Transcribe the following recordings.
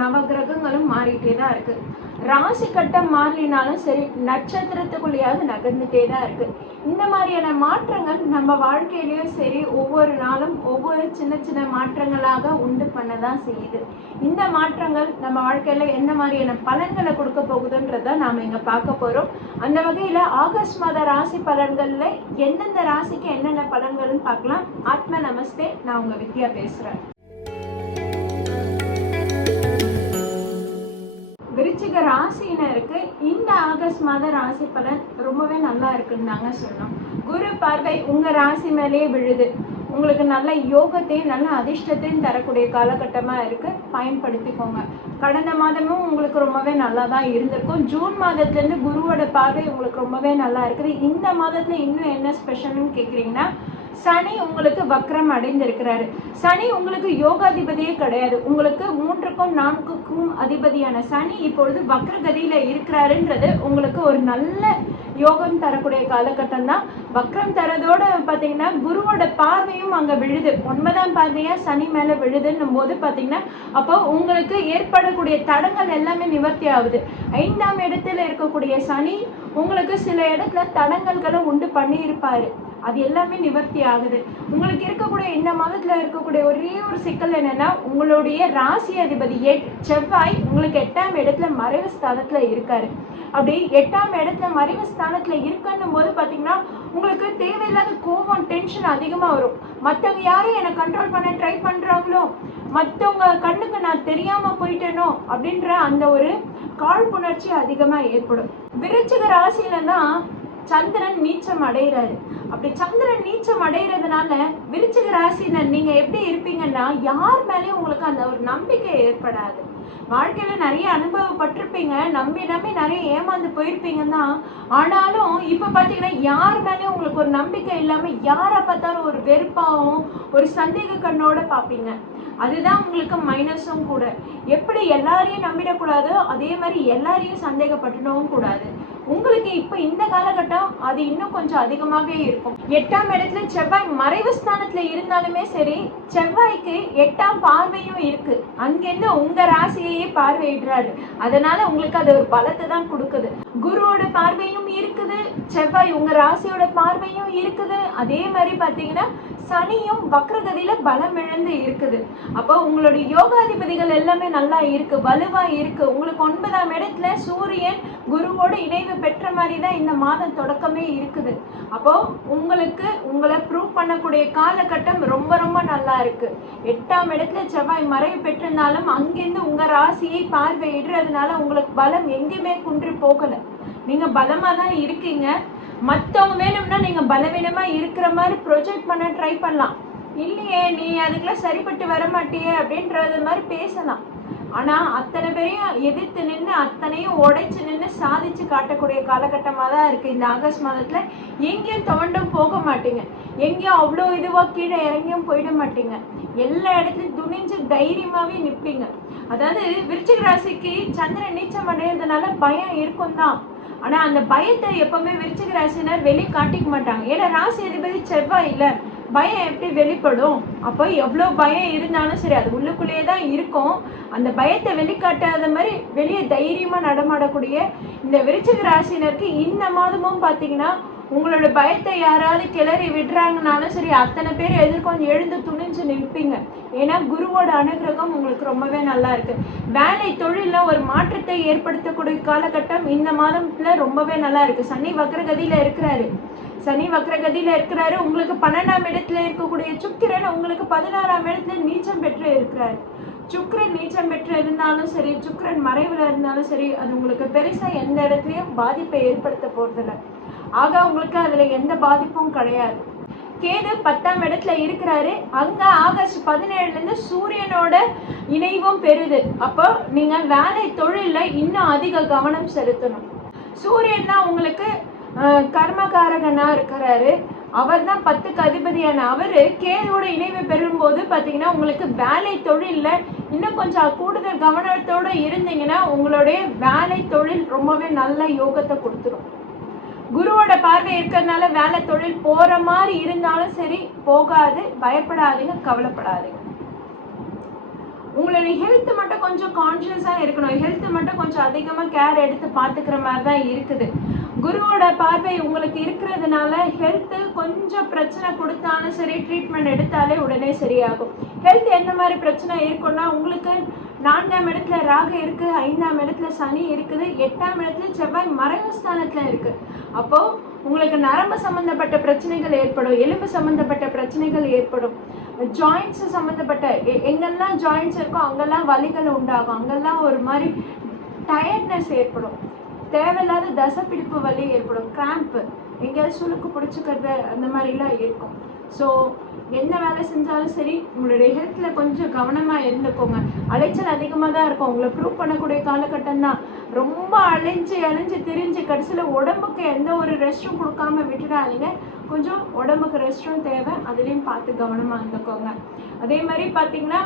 நவகிரகங்களும் மாறிட்டே தான் இருக்கு. ராசி கட்டம் மாறலினாலும் சரி, நட்சத்திரத்துக்குள்ளேயாவது நகர்ந்துட்டே தான் இருக்கு. இந்த மாதிரியான மாற்றங்கள் நம்ம வாழ்க்கையிலயும் சரி ஒவ்வொரு நாளும் ஒவ்வொரு சின்ன சின்ன மாற்றங்களாக உண்டு பண்ணதான் செய்யுது. இந்த மாற்றங்கள் நம்ம வாழ்க்கையில என்ன மாதிரியான பலன்களை கொடுக்க போகுதுன்றத நாம இங்க பார்க்க போறோம். அந்த வகையில ஆகஸ்ட் மாத ராசி பலன்கள்ல எந்தெந்த ராசிக்கு என்னென்ன பலன்கள்னு பார்க்கலாம். ஆத்ம நமஸ்தே, நான் உங்க வித்யா பேசுறேன். விருச்சிக ராசியினருக்கு இந்த ஆகஸ்ட் மாத ராசி பலன் ரொம்பவே நல்லா இருக்குன்னு தாங்க சொல்லணும். குரு பார்வை உங்க ராசி மேலேயே விழுது. உங்களுக்கு நல்ல யோகத்தையும் நல்ல அதிர்ஷ்டத்தையும் தரக்கூடிய காலகட்டமா இருக்கு. பயன்படுத்திக்கோங்க. கடந்த மாதமும் உங்களுக்கு ரொம்பவே நல்லா தான் இருந்திருக்கும். ஜூன் மாதத்துல இருந்து குருவோட பார்வை உங்களுக்கு ரொம்பவே நல்லா இருக்குது. இந்த மாதத்துல இன்னும் என்ன ஸ்பெஷல்னு கேக்குறீங்கன்னா, சனி உங்களுக்கு வக்ரம் அடைந்திருக்கிறாரு. சனி உங்களுக்கு யோகாதிபதியே கிடையாது. உங்களுக்கு 3க்கும் 4க்கும் அதிபதியான சனி இப்பொழுது வக்ரகதியில இருக்கிறாருன்றது உங்களுக்கு ஒரு நல்ல யோகம் தரக்கூடிய காலகட்டம் தான். வக்ரம் தரதோட பாத்தீங்கன்னா குருவோட பார்வையும் அங்க விழுது. 9ஆம் பார்வையா சனி மேல விழுதுன்னும் போது பாத்தீங்கன்னா அப்போ உங்களுக்கு ஏற்படக்கூடிய தடங்கள் எல்லாமே நிவர்த்தி ஆகுது. 5ஆம் இடத்துல இருக்கக்கூடிய சனி உங்களுக்கு சில இடத்துல தடங்கல்களை உண்டு பண்ணி இருப்பாரு. அது எல்லாமே நிவர்த்தி ஆகுது. உங்களுக்கு இருக்கக்கூடிய இந்த மாதத்துல இருக்கக்கூடிய ஒரே ஒரு சிக்கல் என்னன்னா, உங்களுடைய ராசி அதிபதி செவ்வாய் உங்களுக்கு 8ஆம் இடத்துல மறைவு ஸ்தானத்துல இருக்காரு. அப்படி 8ஆம் இடத்துல மறைவு ஸ்தானத்துல இருக்குன்னும் போது பாத்தீங்கன்னா உங்களுக்கு தேவையில்லாத கோபம், டென்ஷன் அதிகமா வரும். மற்றவங்க யாரும் என்னை கண்ட்ரோல் பண்ண ட்ரை பண்றாங்களோ, மற்றவங்க கண்ணுக்கு நான் தெரியாம போயிட்டேனோ அப்படின்ற அந்த ஒரு காழ்ப்புணர்ச்சி அதிகமா ஏற்படும். விருச்சிக ராசியில தான் சந்திரன் நீச்சம் அடைகிறாரு. அப்படி சந்திரன் நீச்சம் அடைகிறதுனால விருச்சிக ராசினர் நீங்க எப்படி இருப்பீங்கன்னா, யார் மேலேயும் உங்களுக்கு அந்த ஒரு நம்பிக்கை ஏற்படாது. வாழ்க்கையில நிறைய அனுபவப்பட்டிருப்பீங்க, நம்பி நிறைய ஏமாந்து போயிருப்பீங்க தான். ஆனாலும் இப்ப பாத்தீங்கன்னா யார் மேலேயும் உங்களுக்கு ஒரு நம்பிக்கை இல்லாம யாரை பார்த்தாலும் ஒரு வெறுப்பாவும் ஒரு சந்தேக கண்ணோட பாப்பீங்க. அதுதான் உங்களுக்கு மைனஸும் கூட. எப்படி எல்லாரையும் நம்பிடக்கூடாதோ அதே மாதிரி எல்லாரையும் சந்தேகப்பட்டுடவும் கூடாது. உங்களுக்கு இப்ப இந்த காலகட்டம் அது இன்னும் கொஞ்சம் அதிகமாகவே இருக்கும். 8ஆம் இடத்துல செவ்வாய் மறைவு ஸ்தானத்துல இருந்தாலுமே சரி, செவ்வாய்க்கு 8ஆம் பார்வையும் இருக்கு. அங்கிருந்து உங்க ராசியையே பார்வையிடுறாரு. அதனால உங்களுக்கு அது ஒரு பலத்தை தான் கொடுக்குது. குருவோட பார்வையும் இருக்குது, செவ்வாய் உங்க ராசியோட பார்வையும் இருக்குது. அதே மாதிரி பாத்தீங்கன்னா சனியும் வக்ரகதியில பலம் இழந்து இருக்குது. அப்போ உங்களுடைய யோகாதிபதிகள் எல்லாமே நல்லா இருக்கு, வலுவா இருக்கு. உங்களுக்கு 9ஆம் இடத்துல சூரியன் குருவோட இணைவு பெற்ற மாதிரி தான் இந்த மாதம் தொடக்கமே இருக்குது. அப்போ உங்களுக்கு உங்களை ப்ரூவ் பண்ணக்கூடிய காலகட்டம் ரொம்ப ரொம்ப நல்லா இருக்கு. 8ஆம் இடத்துல செவ்வாய் மறைவு பெற்றிருந்தாலும் அங்கிருந்து உங்க ராசியை பார்வையிடுறதுனால உங்களுக்கு பலம் எங்கேயுமே குன்றி போகல. நீங்க பலமா தான் இருக்கீங்க. மற்றவங்க வேணும்னா நீங்க பலவீனமா இருக்கிற மாதிரி ப்ரொஜெக்ட் பண்ண ட்ரை பண்ணலாம். இல்லையே நீ அதுக்கெல்லாம் சரிப்பட்டு வர மாட்டியே அப்படின்றது மாதிரி பேசலாம். ஆனா அத்தனை பேரையும் எதிர்த்து நின்று அத்தனையும் உடைச்சு நின்று சாதிச்சு காட்டக்கூடிய காலகட்டமா தான் இருக்கு இந்த ஆகஸ்ட் மாதத்துல. எங்கேயும் துவண்டும் போக மாட்டீங்க, எங்கேயும் அவ்வளோ இதுவா கீழே இறங்கியும் போயிட மாட்டீங்க. எல்லா இடத்துலையும் துணிஞ்சு தைரியமாவே நிற்பீங்க. அதாவது விருச்சிக ராசிக்கு சந்திரன் நீச்சம் அடைகிறதுனால பயம் இருக்கும் தான். ஆனா அந்த பயத்தை எப்பவுமே விருச்சிக ராசினர் வெளியே காட்டிக்க மாட்டாங்க. ஏன்னா ராசி அதிபதி செவ்வாய் இல்ல, பயம் எப்படி வெளிப்படும்? அப்போ எவ்வளவு பயம் இருந்தாலும் சரி அது உள்ளுக்குள்ளேயே தான் இருக்கும். அந்த பயத்தை வெளிக்காட்டாத மாதிரி வெளியே தைரியமா நடமாடக்கூடிய இந்த விருச்சிக ராசினருக்கு இந்த மாதமும் பாத்தீங்கன்னா உங்களோட பயத்தை யாராவது கிளறி விடுறாங்கனாலும் சரி அத்தனை பேர் எதிர்கொண்டு எழுந்து துணிஞ்சு நிற்பீங்க. ஏன்னா குருவோட அனுகிரகம் உங்களுக்கு ரொம்பவே நல்லா இருக்கு. வேலை தொழில ஒரு மாற்றத்தை ஏற்படுத்தக்கூடிய காலகட்டம் இந்த மாதத்துல ரொம்பவே நல்லா இருக்கு. சனி வக்ரகதியில இருக்கிறாரு. உங்களுக்கு 12ஆம் இடத்துல இருக்கக்கூடிய சுக்கிரன் உங்களுக்கு 16ஆம் இடத்துல நீச்சம் பெற்று இருக்கிறாரு. சுக்கிரன் நீச்சம் பெற்று இருந்தாலும் சரி, சுக்கிரன் மறைவுல இருந்தாலும் சரி, அது உங்களுக்கு பெருசா எந்த இடத்துலயும் பாதிப்பை ஏற்படுத்த போறதில்லை. ஆக உங்களுக்கு அதுல எந்த பாதிப்பும் கிடையாது. கேது 10ஆம் இடத்துல இருக்கிறாரு. அங்க ஆகஸ்ட் 17ல இருந்து சூரியனோட இணைவும் பெறுது. அப்போ நீங்க வேலை தொழில இன்னும் அதிக கவனம் செலுத்தணும். சூரியன் தான் உங்களுக்கு கர்மகாரகனா இருக்கிறாரு. அவர் தான் 10க்கு அதிபதியான அவரு கேதுவோட இணைவு பெறும்போது பாத்தீங்கன்னா உங்களுக்கு வேலை தொழில்ல இன்னும் கொஞ்சம் கூடுதல் கவனத்தோட இருந்தீங்கன்னா உங்களுடைய வேலை தொழில் ரொம்பவே நல்ல யோகத்தை கொடுத்துரும். குருவோட பார்வை இருக்கிறதுனால வேலை தொழில் போற மாதிரி இருந்தாலும் சரி போகாது. பயப்படாதீங்க, கவலைப்படாதீங்க. உங்களுடைய ஹெல்த் மட்டும் கொஞ்சம் கான்ஷியஸாக இருக்கணும். ஹெல்த் மட்டும் கொஞ்சம் அதிகமாக கேர் எடுத்து பார்த்துக்கிற மாதிரி தான் இருக்குது. குருவோட பார்வை உங்களுக்கு இருக்கிறதுனால ஹெல்த்து கொஞ்சம் பிரச்சனை கொடுத்தாலும் சரி, ட்ரீட்மெண்ட் எடுத்தாலே உடனே சரியாகும். ஹெல்த் எந்த மாதிரி பிரச்சனை இருக்குன்னா, உங்களுக்கு 4ஆம் இடத்துல ராகு இருக்குது, 5ஆம் இடத்துல சனி இருக்குது, 8ஆம் இடத்துல செவ்வாய் மறைவு ஸ்தானத்தில் இருக்குது. அப்போது உங்களுக்கு நரம்பு சம்மந்தப்பட்ட பிரச்சனைகள் ஏற்படும், எலும்பு சம்மந்தப்பட்ட பிரச்சனைகள் ஏற்படும், ஜாயின்ட்ஸ் சம்மந்தப்பட்ட எங்கெல்லாம் ஜாயின்ட்ஸ் இருக்கோ அங்கெல்லாம் வலிகள் உண்டாகும், அங்கெல்லாம் ஒரு மாதிரி டயர்ட்னஸ் ஏற்படும், தேவையில்லாத தசைப்பிடிப்பு வலி ஏற்படும், கிராம்ப்பு, எங்கேயாவது சுளுக்கு பிடிச்சிக்கிறது அந்த மாதிரிலாம் இருக்கும். ஸோ என்ன வேலை செஞ்சாலும் சரி உங்களுடைய ஹெல்த்தில் கொஞ்சம் கவனமாக இருந்துக்கோங்க. அலைச்சல் அதிகமாக தான் இருக்கும். உங்களை ப்ரூவ் பண்ணக்கூடிய காலகட்டம் தான். ரொம்ப அலைஞ்சு திரிஞ்சு கடைசியில் உடம்புக்கு எந்த ஒரு ரெஸ்ட்டும் கொடுக்காம விட்டுடாதீங்க. கொஞ்சம் உடம்புக்கு ரெஸ்ட்டும் தேவை, அதுலேயும் பார்த்து கவனமாக இருந்துக்கோங்க. அதே மாதிரி பார்த்தீங்கன்னா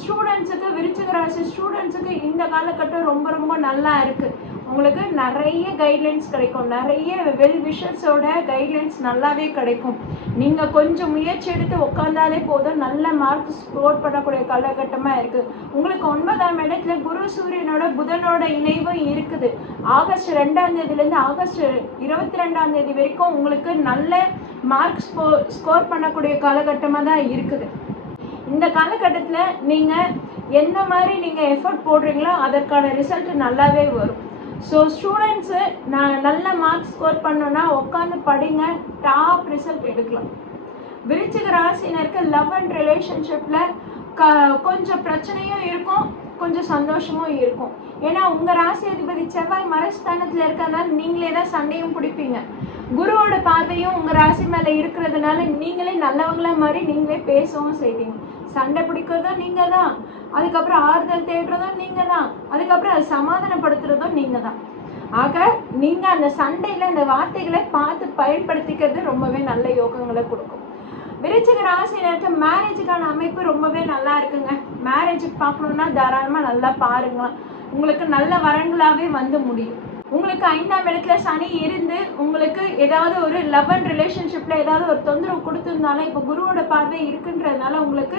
ஸ்டூடெண்ட்ஸுக்கு, விருச்சிக ராசி ஸ்டூடெண்ட்ஸுக்கு இந்த காலகட்டம் ரொம்ப ரொம்ப நல்லா இருக்குது. உங்களுக்கு நிறைய கைட்லைன்ஸ் கிடைக்கும், நிறைய வெல் விஷர்ஸோட கைட்லைன்ஸ் நல்லாவே கிடைக்கும். நீங்கள் கொஞ்சம் முயற்சி எடுத்து உட்காந்தாலே போதும், நல்ல மார்க் ஸ்கோர் பண்ணக்கூடிய காலகட்டமாக இருக்குது. உங்களுக்கு 9ஆம் இடத்துல குரு சூரியனோட புதனோட இணைவும் இருக்குது. ஆகஸ்ட் 2ஆம் தேதியிலேருந்து ஆகஸ்ட் 22ஆம் தேதி வரைக்கும் உங்களுக்கு நல்ல மார்க் ஸ்கோர் பண்ணக்கூடிய காலகட்டமாக தான் இருக்குது. இந்த காலகட்டத்தில் நீங்கள் என்ன மாதிரி நீங்கள் எஃபர்ட் போடுறீங்களோ அதற்கான ரிசல்ட் நல்லாவே வரும். ஸோ ஸ்டூடெண்ட்ஸு நல்ல மார்க்ஸ் ஸ்கோர் பண்ணோன்னா உட்காந்து படிங்க, டாப் ரிசல்ட் எடுக்கலாம். விருச்சிக ராசினருக்கு லவ் அண்ட் ரிலேஷன்ஷிப்பில் கொஞ்சம் பிரச்சனையும் இருக்கும், கொஞ்சம் சந்தோஷமும் இருக்கும். ஏன்னா உங்கள் ராசி அதிபதி செவ்வாய் மறைஸ்தானத்தில் இருக்கிறதுனால நீங்களே தான் சண்டையும் பிடிப்பீங்க. குருவோட பார்வையும் உங்கள் ராசி மேலே இருக்கிறதுனால நீங்களே நல்லவங்களா மாதிரி நீங்களே பேசவும் செய்வீங்க. சண்டை பிடிக்கிறதும் நீங்கள் தான், அதுக்கப்புறம் ஆறுதல் தேடுறதும் நீங்கள் தான், அதுக்கப்புறம் அதை சமாதானப்படுத்துறதும் நீங்கள் தான். ஆக நீங்கள் அந்த சண்டையில் அந்த வார்த்தைகளை பார்த்து பயன்படுத்திக்கிறது ரொம்பவே நல்ல யோகங்களை கொடுக்கும். விருச்சிக ராசினருக்கு மேரேஜுக்கான அமைப்பு ரொம்பவே நல்லா இருக்குங்க. மேரேஜுக்கு பார்க்கணுன்னா தாராளமாக நல்லா பாருங்களேன், உங்களுக்கு நல்ல வரங்களாகவே வந்து முடியும். உங்களுக்கு 5ஆம் இடத்துல சனி இருந்து உங்களுக்கு ஏதாவது ஒரு லவ் அண்ட் ரிலேஷன்ஷிப்பில் ஏதாவது ஒரு தொந்தரவு கொடுத்துருந்தாலும் இப்போ குருவோட பார்வை இருக்குன்றதுனால உங்களுக்கு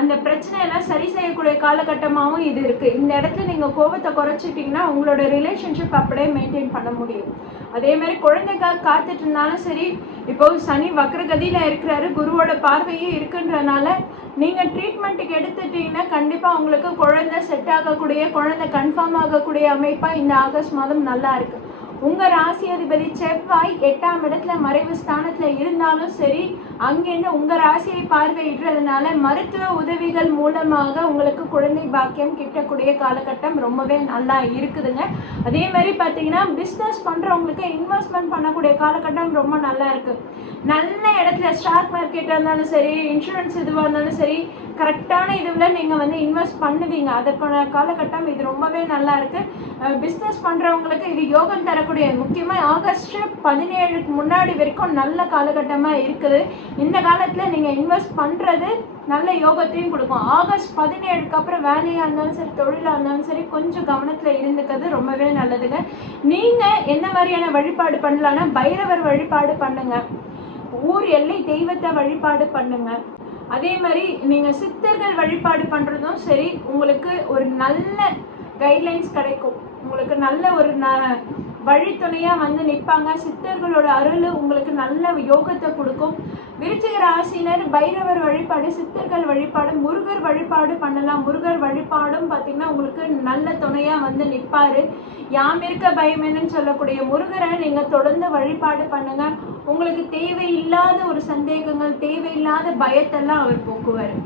அந்த பிரச்சனையெல்லாம் சரி செய்யக்கூடிய காலகட்டமாகவும் இது இருக்குது. இந்த இடத்துல நீங்கள் கோபத்தை குறைச்சிட்டிங்கன்னா உங்களோட ரிலேஷன்ஷிப் அப்படியே மெயின்டைன் பண்ண முடியும். அதேமாதிரி குழந்தைக்காக காத்துட்டு இருந்தாலும் சரி, இப்போ சனி வக்ரகதியில் இருக்கிறாரு, குருவோட பார்வையும் இருக்குன்றதுனால நீங்கள் ட்ரீட்மெண்ட்டுக்கு எடுத்துட்டீங்கன்னா கண்டிப்பாக உங்களுக்கு குழந்தை செட் ஆகக்கூடிய, குழந்தை கன்ஃபார்ம் ஆகக்கூடிய அமைப்பாக இந்த ஆகஸ்ட் மாதம் நல்லா இருக்குது. உங்கள் ராசி அதிபதி செவ்வாய் 8ஆம் இடத்துல மறைவு ஸ்தானத்தில் இருந்தாலும் சரி, அங்கேருந்து உங்கள் ராசியை பார்வையிடுறதுனால மருத்துவ உதவிகள் மூலமாக உங்களுக்கு குழந்தை பாக்கியம் கிட்டக்கூடிய காலகட்டம் ரொம்பவே நல்லா இருக்குதுங்க. அதே மாதிரி பார்த்தீங்கன்னா பிஸ்னஸ் பண்ணுறவங்களுக்கு இன்வெஸ்ட்மெண்ட் பண்ணக்கூடிய காலகட்டம் ரொம்ப நல்லா இருக்குது. நல்ல இடத்துல ஸ்டாக் மார்க்கெட்டாக இருந்தாலும் சரி, இன்சூரன்ஸ் இதுவாக இருந்தாலும் சரி, கரெக்டான இதுவில் நீங்கள் வந்து இன்வெஸ்ட் பண்ணுவீங்க. அதற்கான காலகட்டம் இது ரொம்பவே நல்லா இருக்குது. பிஸ்னஸ் பண்ணுறவங்களுக்கு இது யோகம் தரக்கூடிய, முக்கியமாக ஆகஸ்ட் 17க்கு முன்னாடி வரைக்கும் நல்ல காலகட்டமாக இருக்குது. இந்த காலத்தில் நீங்கள் இன்வெஸ்ட் பண்ணுறது நல்ல யோகத்தையும் கொடுக்கும். ஆகஸ்ட் 17க்கு அப்புறம் வேலையாக இருந்தாலும் சரி, தொழிலாக இருந்தாலும் சரி, கொஞ்சம் கவனத்தில் இருந்துக்கிறது ரொம்பவே நல்லதுங்க. நீங்கள் என்ன மாதிரியான வழிபாடு பண்ணலான்னா பைரவர் வழிபாடு பண்ணுங்க, ஊர் எல்லை தெய்வத்தை வழிபாடு பண்ணுங்க. அதே மாதிரி நீங்கள் சித்தர்கள் வழிபாடு பண்ணுறதும் சரி, உங்களுக்கு ஒரு நல்ல கைட்லைன்ஸ் கிடைக்கும், உங்களுக்கு நல்ல ஒரு வழித்துணையாக வந்து நிற்பாங்க. சித்தர்களோட அருள் உங்களுக்கு நல்ல யோகத்தை கொடுக்கும். விருச்சிக ராசினர் பைரவர் வழிபாடு, சித்தர்கள் வழிபாடு, முருகர் வழிபாடு பண்ணலாம். முருகர் வழிபாடும் பார்த்திங்கன்னா உங்களுக்கு நல்ல துணையாக வந்து நிற்பார். யாம் இருக்க பயமேன்னு சொல்லக்கூடிய முருகரை நீங்கள் தொடர்ந்து வழிபாடு பண்ணுங்கள். உங்களுக்கு தேவையில்லாத ஒரு சந்தேகங்கள், தேவையில்லாத பயத்தெல்லாம் அவர் போக்குவார்.